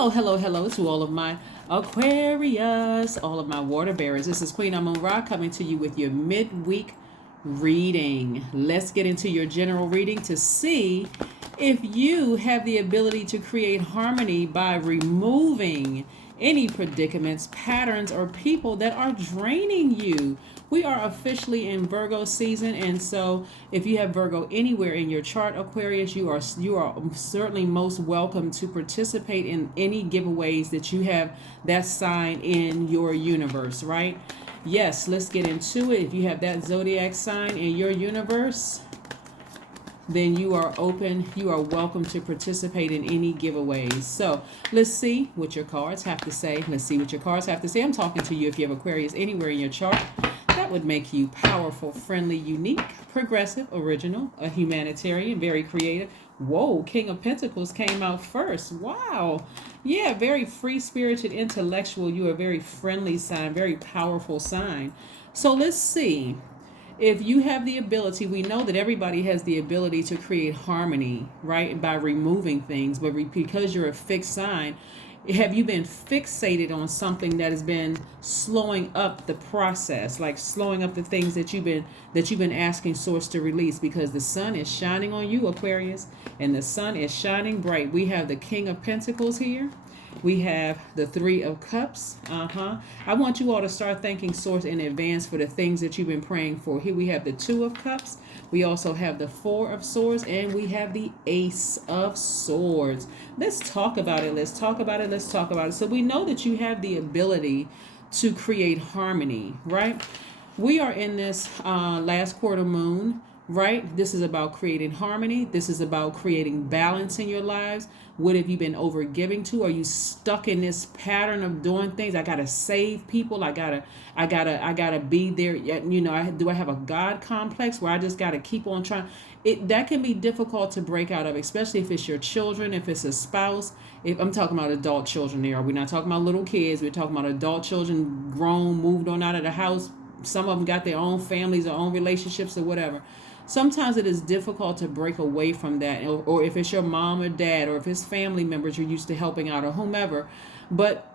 Hello to all of my Aquarius, all of my water bearers. This is Queen Amun Ra coming to you with your midweek reading. Let's get into your general reading to see if you have the ability to create harmony by removing any predicaments, patterns, or people that are draining you. We are officially in Virgo season, and so if you have Virgo anywhere in your chart, Aquarius, you are certainly most welcome to participate in any giveaways that you have that sign in your universe, right? Yes, let's get into it. If you have that zodiac sign in your universe, then you are welcome to participate in any giveaways. So let's see what your cards have to say. I'm talking to you if you have Aquarius anywhere in your chart. That would make you powerful, friendly, unique, progressive, original, a humanitarian, very creative. Whoa, King of Pentacles came out first. Wow. Yeah, very free-spirited, intellectual. You are a very friendly sign, very powerful sign. So let's see. If you have the ability, we know that everybody has the ability to create harmony, right? By removing things, but because you're a fixed sign, have you been fixated on something that has been slowing up the process, like slowing up the things that you've been asking Source to release? Because the sun is shining on you, Aquarius, and the sun is shining bright. We have the King of Pentacles here. We have the Three of Cups. I want you all to start thanking Source in advance for the things that you've been praying for. Here we have the Two of Cups. We also have the Four of Swords, and we have the Ace of Swords. Let's talk about it. So we know that you have the ability to create harmony, right? We are in this last quarter moon, right? This is about creating harmony. This is about creating balance in your lives. What have you been over giving to? Are you stuck in this pattern of doing things? I gotta save people. I gotta be there. You know, do I have a God complex where I just gotta keep on trying? That can be difficult to break out of, especially if it's your children, if it's a spouse. If I'm talking about adult children here, we're not talking about little kids. We're talking about adult children, grown, moved on out of the house. Some of them got their own families, their own relationships, or whatever. Sometimes it is difficult to break away from that, or if it's your mom or dad, or if it's family members you're used to helping out, or whomever. But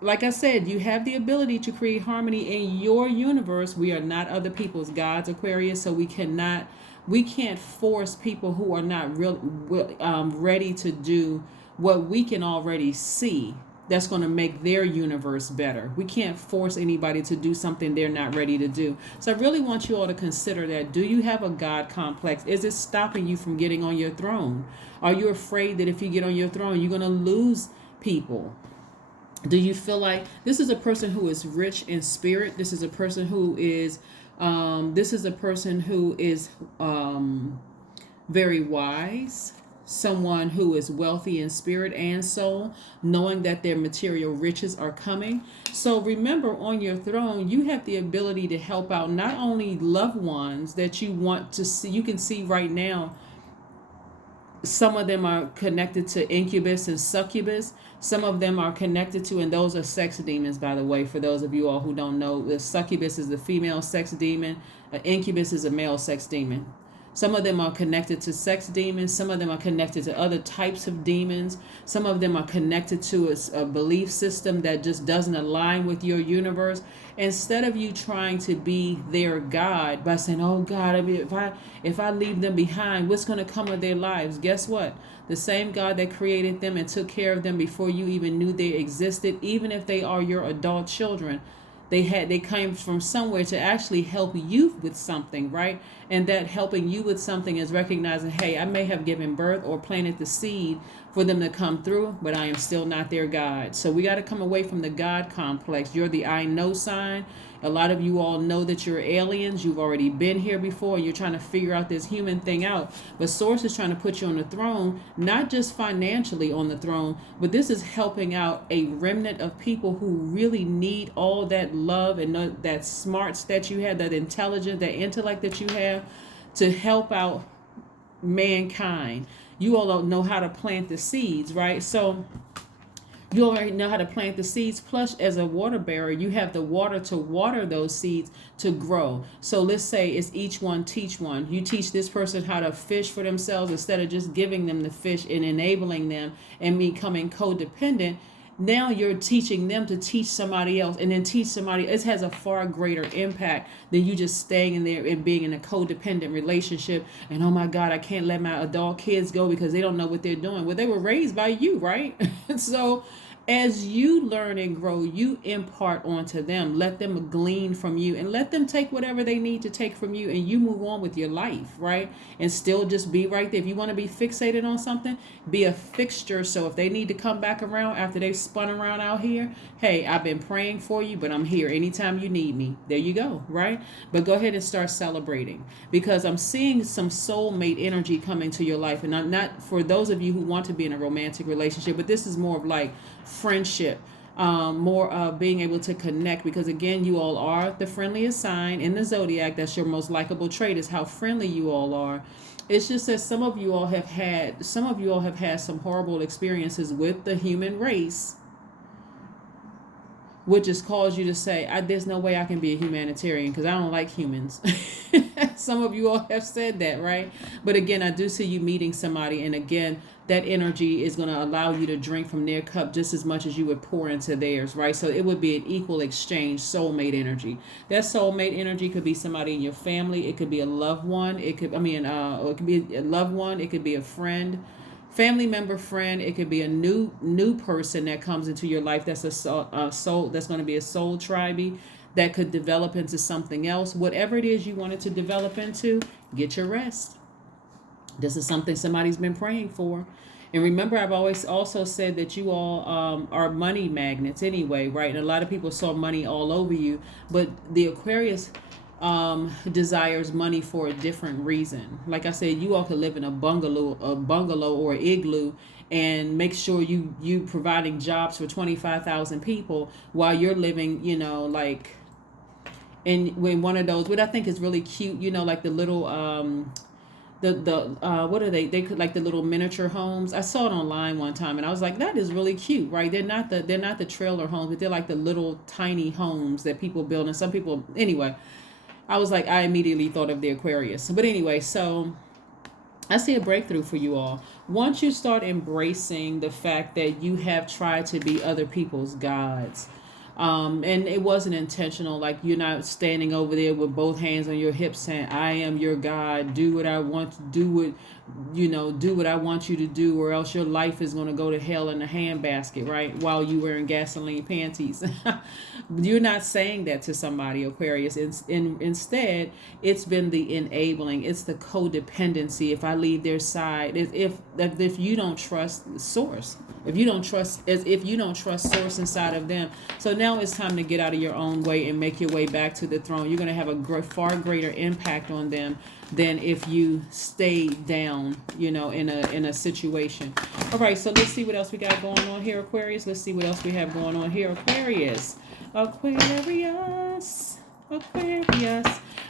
like I said, you have the ability to create harmony in your universe. We are not other people's gods, Aquarius, so we can't force people who are not ready to do what we can already see that's going to make their universe better. We can't force anybody to do something they're not ready to do. So I really want you all to consider that. Do you have a God complex? Is it stopping you from getting on your throne? Are you afraid that if you get on your throne, you're going to lose people? Do you feel like this is a person who is rich in spirit? This is a person who is very wise. Someone who is wealthy in spirit and soul, knowing that their material riches are coming. So remember, on your throne, you have the ability to help out not only loved ones that you want to see. You can see right now, some of them are connected to incubus and succubus. Some of them are connected to, and those are sex demons, by the way, for those of you all who don't know. The succubus is the female sex demon. Incubus is a male sex demon. Some of them are connected to sex demons. Some of them are connected to other types of demons. Some of them are connected to a belief system that just doesn't align with your universe. Instead of you trying to be their God by saying, oh God, I mean, if I leave them behind, what's going to come of their lives? Guess what? The same God that created them and took care of them before you even knew they existed, even if they are your adult children, they came from somewhere to actually help you with something, right? And that helping you with something is recognizing, hey, I may have given birth or planted the seed for them to come through, but I am still not their God. So we got to come away from the God complex. You're the I know sign. A lot of you all know that you're aliens. You've already been here before. You're trying to figure out this human thing out. But Source is trying to put you on the throne, not just financially on the throne, but this is helping out a remnant of people who really need all that love and that smarts that you have, that intelligence, that intellect that you have to help out mankind. You all don't know how to plant the seeds, right? So You already know how to plant the seeds. Plus, as a water bearer, you have the water to water those seeds to grow. So let's say it's each one teach one. You teach this person how to fish for themselves instead of just giving them the fish and enabling them and becoming codependent. Now you're teaching them to teach somebody else and then teach somebody. It has a far greater impact than you just staying in there and being in a codependent relationship. And oh my God, I can't let my adult kids go because they don't know what they're doing. Well, they were raised by you, right? So as you learn and grow, you impart onto them. Let them glean from you and let them take whatever they need to take from you, and you move on with your life, right? And still just be right there. If you want to be fixated on something, be a fixture. So if they need to come back around after they've spun around out here, hey, I've been praying for you, but I'm here anytime you need me. There you go, right? But go ahead and start celebrating, because I'm seeing some soulmate energy coming to your life. And I'm not, for those of you who want to be in a romantic relationship, but this is more of like friendship, more of being able to connect, because again, you all are the friendliest sign in the zodiac. That's your most likable trait, is how friendly you all are. It's just that some of you all have had some horrible experiences with the human race, which has caused you to say, there's no way I can be a humanitarian because I don't like humans. Some of you all have said that, right? But again, I do see you meeting somebody, and again, that energy is going to allow you to drink from their cup just as much as you would pour into theirs, right? So it would be an equal exchange, soulmate energy. That soulmate energy could be somebody in your family. It could be a loved one. It could be a loved one. It could be a friend, family member, friend. It could be a new person that comes into your life. That's a soul. That's going to be a soul tribe that could develop into something else. Whatever it is you want it to develop into, get your rest. This is something somebody's been praying for. And remember, I've always also said that you all are money magnets anyway, right? And a lot of people saw money all over you, but the Aquarius desires money for a different reason. Like I said, you all could live in a bungalow or igloo, and make sure you providing jobs for 25,000 people while you're living, like in one of those. What I think is really cute, like the little what are they could, like the little miniature homes. I saw it online one time and I was like, that is really cute, right? They're not the trailer homes, but they're like the little tiny homes that people build. And some people, anyway, I was like, I immediately thought of the Aquarius. But anyway, so I see a breakthrough for you all. Once you start embracing the fact that you have tried to be other people's gods, and it wasn't intentional, like you're not standing over there with both hands on your hips saying, I am your God, do what I want to do, do what I want you to do, or else your life is going to go to hell in a handbasket, right? While you wearing gasoline panties. You're not saying that to somebody, Aquarius. Instead, it's been the enabling. It's the codependency. If I leave their side, if you don't trust source, if you don't trust source inside of them. So now it's time to get out of your own way and make your way back to the throne. You're going to have a far greater impact on them than if you stay down, in a situation. All right, so let's see what else we got going on here, Aquarius. Let's see what else we have going on here, Aquarius. Aquarius.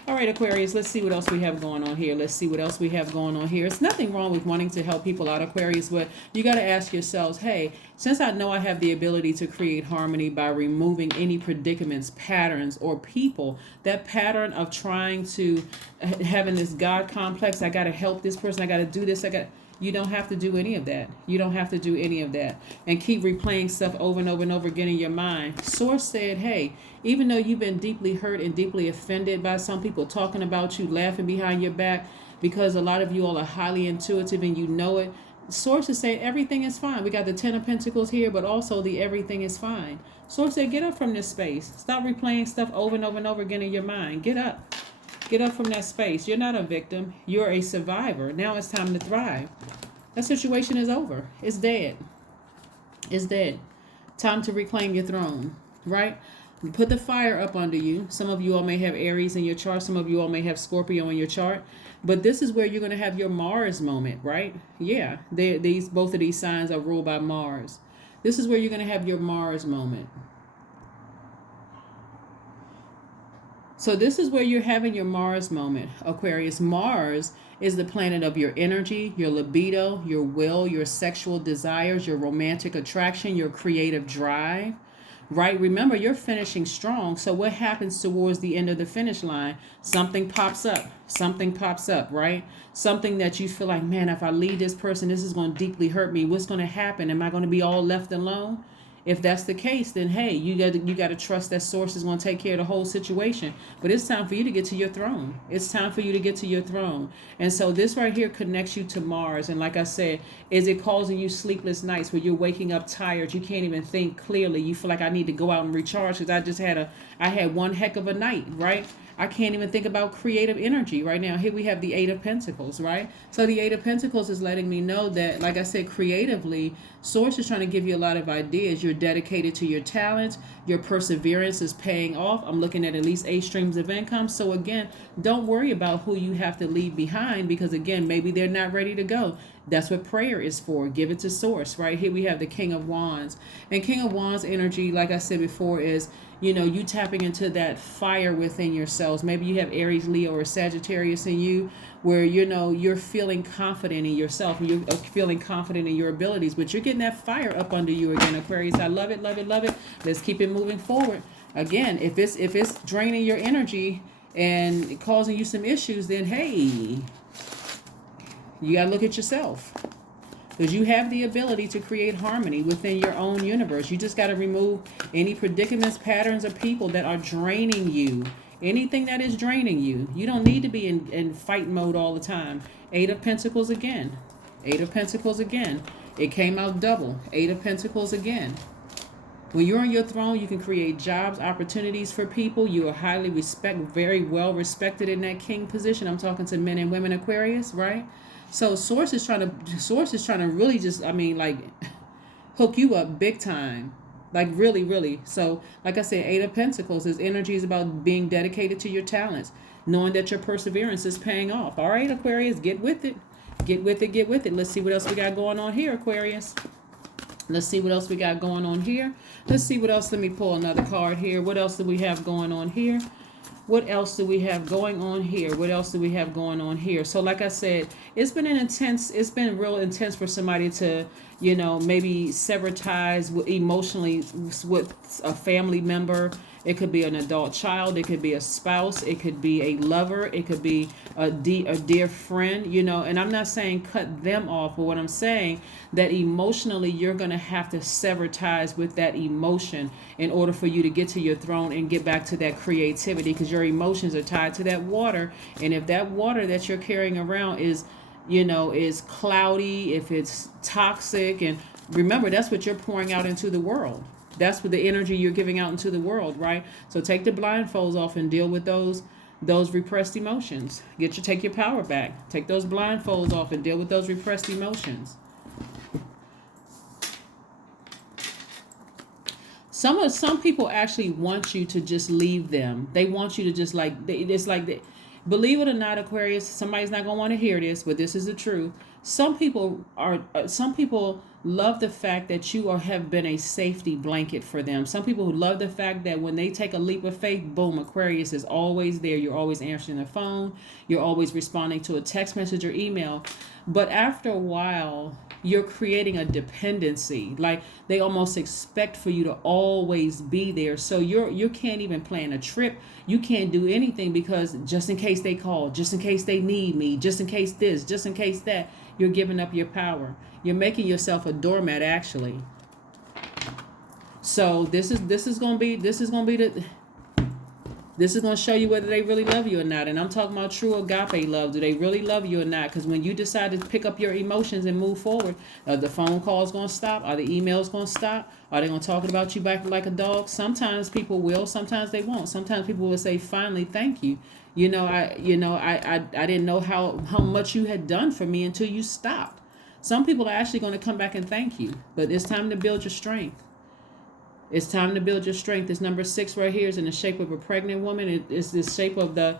All right, Aquarius, let's see what else we have going on here. It's nothing wrong with wanting to help people out, Aquarius, but you got to ask yourselves, hey, since I know I have the ability to create harmony by removing any predicaments, patterns, or people, that pattern of trying to, having this God complex, I got to help this person, I got to do this, you don't have to do any of that. And keep replaying stuff over and over and over again in your mind. Source said, hey, even though you've been deeply hurt and deeply offended by some people talking about you, laughing behind your back, because a lot of you all are highly intuitive and you know it, Source is saying everything is fine. We got the 10 of Pentacles here, but also the everything is fine. Source said, get up from this space. Stop replaying stuff over and over and over again in your mind. Get up. Get up from that space. You're not a victim. You're a survivor. Now it's time to thrive. That situation is over. It's dead. Time to reclaim your throne, right? Put the fire up under you. Some of you all may have Aries in your chart. Some of you all may have Scorpio in your chart. But this is where you're going to have your Mars moment, right? Yeah, both of these signs are ruled by Mars. This is where you're going to have your Mars moment. So this is where you're having your Mars moment, Aquarius. Mars is the planet of your energy, your libido, your will, your sexual desires, your romantic attraction, your creative drive. Right? Remember, you're finishing strong. So what happens towards the end of the finish line? Something pops up. Something pops up, right? Something that you feel like, man, if I leave this person, this is going to deeply hurt me. What's going to happen? Am I going to be all left alone? If that's the case, then hey, you got to trust that source is going to take care of the whole situation. But it's time for you to get to your throne. It's time for you to get to your throne. And so this right here connects you to Mars. And like I said, is it causing you sleepless nights where you're waking up tired? You can't even think clearly. You feel like I need to go out and recharge because I had one heck of a night, right? I can't even think about creative energy right now. Here we have the Eight of Pentacles, right? So the Eight of Pentacles is letting me know that, like I said, creatively, Source is trying to give you a lot of ideas. You're dedicated to your talents. Your perseverance is paying off. I'm looking at least 8 streams of income. So again, don't worry about who you have to leave behind because again, maybe they're not ready to go. That's what prayer is for. Give it to Source, right? Here we have the King of Wands. And King of Wands energy, like I said before, is you tapping into that fire within yourselves. Maybe you have Aries, Leo, or Sagittarius in you where, you're feeling confident in yourself. You're feeling confident in your abilities, but you're getting that fire up under you again, Aquarius. I love it, love it, love it. Let's keep it moving forward. Again, if it's draining your energy and causing you some issues, then hey, you got to look at yourself. Because you have the ability to create harmony within your own universe. You just got to remove any predicaments, patterns, or people that are draining you. Anything that is draining you. You don't need to be in fight mode all the time. Eight of Pentacles again. Eight of Pentacles again. It came out double. Eight of Pentacles again. When you're on your throne, you can create jobs, opportunities for people. You are highly very well respected in that king position. I'm talking to men and women, Aquarius, right? So Source is trying to really just, hook you up big time. Like really, really. So like I said, Eight of Pentacles, his energy is about being dedicated to your talents, knowing that your perseverance is paying off. All right, Aquarius, get with it. Get with it, get with it. Let's see what else we got going on here, Aquarius. Let's see what else we got going on here. Let's see what else. Let me pull another card here. What else do we have going on here? What else do we have going on here? What else do we have going on here? So like I said, it's been real intense for somebody to, maybe sever ties emotionally with a family member. It could be an adult child. It could be a spouse. It could be a lover. It could be a dear friend, and I'm not saying cut them off, but what I'm saying that emotionally you're going to have to sever ties with that emotion in order for you to get to your throne and get back to that creativity because your emotions are tied to that water. And if that water that you're carrying around is cloudy, if it's toxic, and remember, that's what you're pouring out into the world. That's what the energy you're giving out into the world, right? So take the blindfolds off and deal with those repressed emotions. Take your power back. Take those blindfolds off and deal with those repressed emotions. Some people actually want you to just leave them. They want you to just believe it or not, Aquarius, somebody's not going to want to hear this, but this is the truth. Some people love the fact that you have been a safety blanket for them. Some people who love the fact that when they take a leap of faith, boom, Aquarius is always there. You're always answering the phone. You're always responding to a text message or email. But after a while, you're creating a dependency. Like they almost expect for you to always be there. So you can't even plan a trip. You can't do anything because just in case they call, just in case they need me, just in case this, just in case that, you're giving up your power. You're making yourself a doormat, actually. So this is going to show you whether they really love you or not. And I'm talking about true agape love. Do they really love you or not? Because when you decide to pick up your emotions and move forward, are the phone calls going to stop? Are the emails going to stop? Are they going to talk about you back like a dog? Sometimes people will. Sometimes they won't. Sometimes people will say, finally, thank you. I didn't know how much you had done for me until you stopped. Some people are actually going to come back and thank you. But it's time to build your strength. It's time to build your strength. This number 6 right here is in the shape of a pregnant woman. It is the shape of the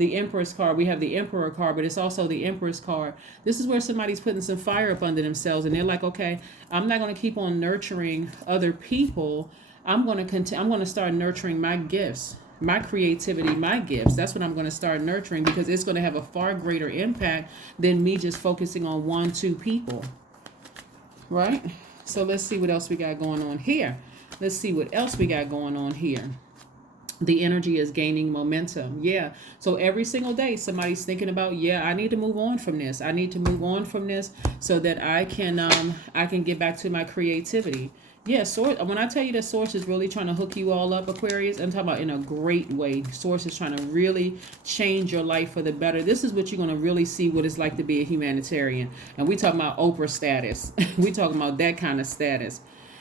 Empress card. We have the Emperor card, but it's also the Empress card. This is where somebody's putting some fire up under themselves, and they're like, okay, I'm not going to keep on nurturing other people. I'm going to start nurturing my gifts. my creativity, my gifts. That's what I'm going to start nurturing, because it's going to have a far greater impact than me just focusing on 1-2 people. Right? So let's see what else we got going on here. Let's see what else we got going on here. The energy is gaining momentum. Yeah. So every single day, somebody's thinking about, yeah, I need to move on from this. I need to move on from this so that I can get back to my creativity. Yeah, Source. When I tell you that Source is really trying to hook you all up, Aquarius, I'm talking about in a great way. Source is trying to really change your life for the better. This is what you're going to really see what it's like to be a humanitarian. And we talking about Oprah status. We talking about that kind of status.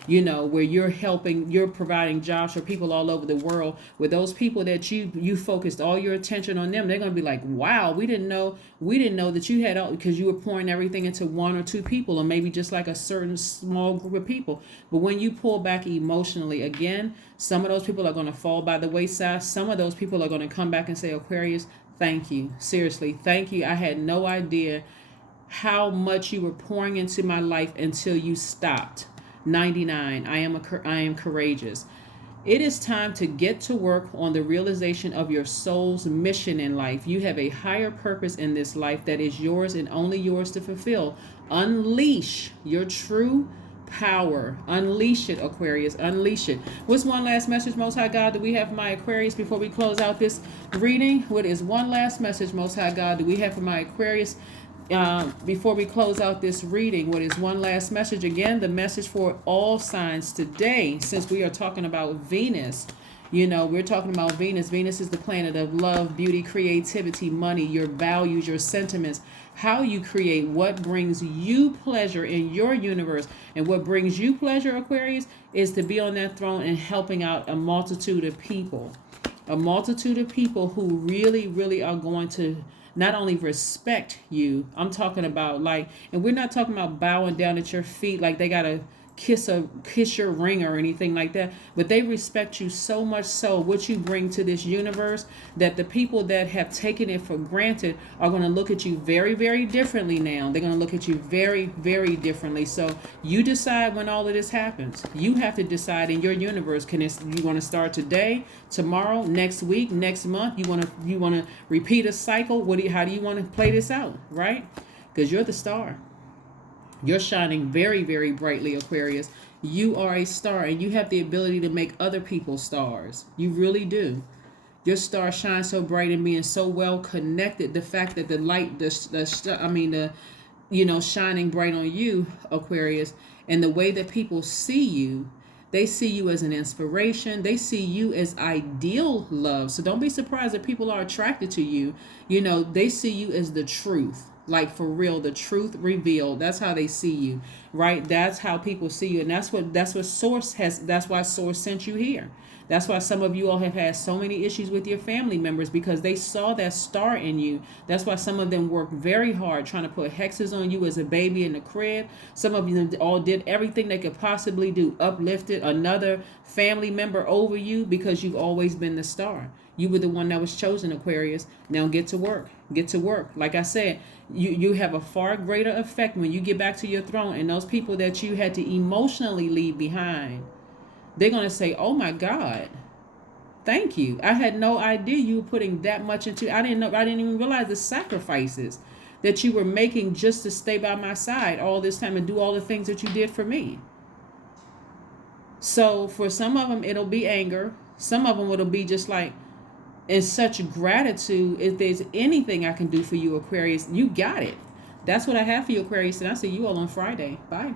You know, where you're providing jobs for people all over the world. With those people that you focused all your attention on them, they're going to be like, wow, we didn't know that you had all, because you were pouring everything into 1 or 2 people, or maybe just like a certain small group of people. But when you pull back emotionally, again, some of those people are going to fall by the wayside. Some of those people are going to come back and say, Aquarius, thank you. Seriously, thank you. I had no idea how much you were pouring into my life until you stopped. 99. I am courageous. It is time to get to work on the realization of your soul's mission in life. You have a higher purpose in this life that is yours and only yours to fulfill. Unleash your true power. Unleash it, Aquarius. Unleash it. What's one last message, Most High God, do we have for my Aquarius before we close out this reading? What is one last message, Most High God, do we have for my Aquarius before we close out this reading? What is one last message? Again, the message for all signs today, since we are talking about Venus. You know, we're talking about Venus. Venus is the planet of love, beauty, creativity, money, your values, your sentiments, how you create, what brings you pleasure in your universe. And what brings you pleasure, Aquarius, is to be on that throne and helping out a multitude of people. A multitude of people who really, really are going to not only respect you, I'm talking about and we're not talking about bowing down at your feet like they gotta kiss your ring or anything like that, but they respect you so much so, what you bring to this universe, that the people that have taken it for granted are going to look at you very, very differently now. They're going to look at you very, very differently. So you decide when all of this happens. You have to decide in your universe, you want to start today, tomorrow, next week, next month? You want to repeat a cycle? How do you want to play this out, right? Because you're the star. You're shining very, very brightly, Aquarius. You are a star, and you have the ability to make other people stars. You really do. Your star shines so bright and being so well connected. The fact that the light, shining bright on you, Aquarius, and the way that people see you, they see you as an inspiration. They see you as ideal love. So don't be surprised if people are attracted to you. You know, they see you as the truth. Like, for real, the truth revealed. That's how they see you, right? That's how people see you. And that's what Source has. That's why Source sent you here. That's why some of you all have had so many issues with your family members, because they saw that star in you. That's why some of them worked very hard trying to put hexes on you as a baby in the crib. Some of you all did everything they could possibly do, uplifted another family member over you, because you've always been the star. You were the one that was chosen, Aquarius. Now get to work. Get to work. Like I said, you have a far greater effect when you get back to your throne, and those people that you had to emotionally leave behind, they're going to say, oh my God, thank you. I had no idea you were putting that much into, I didn't even realize the sacrifices that you were making just to stay by my side all this time and do all the things that you did for me. So for some of them, it'll be anger. Some of them, it'll be just like, in such gratitude. If there's anything I can do for you, Aquarius, you got it. That's what I have for you, Aquarius, and I'll see you all on Friday. Bye.